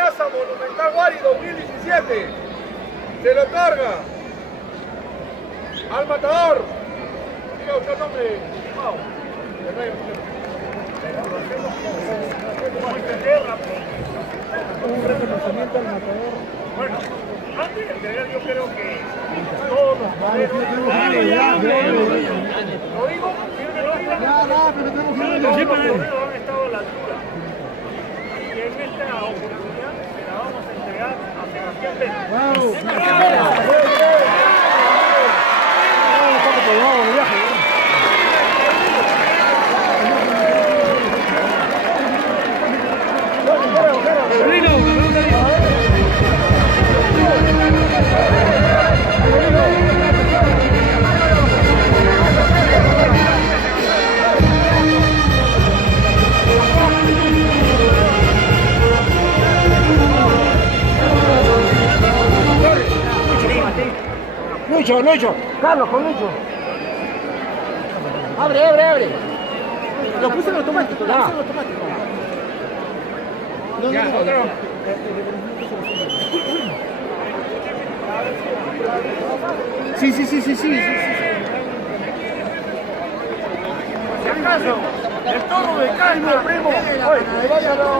Plaza Monumental Guari 2017. Se le otorga al matador. Diga usted el nombre, estimado. Un reconocimiento al matador. Bueno, antes de entregar yo creo que todos los poderes... ¿Lo digo? ¿Quieren que lo diga? Pero tenemos que Todos los poderes han estado a la altura. Y en esta oportunidad se la vamos a entregar a Sebastián Pérez. Lucho, Carlos, con Lucho. Abre. Lo puse en automático, Sí. Si acaso, el toro de calma, primo. Oye, váyalo.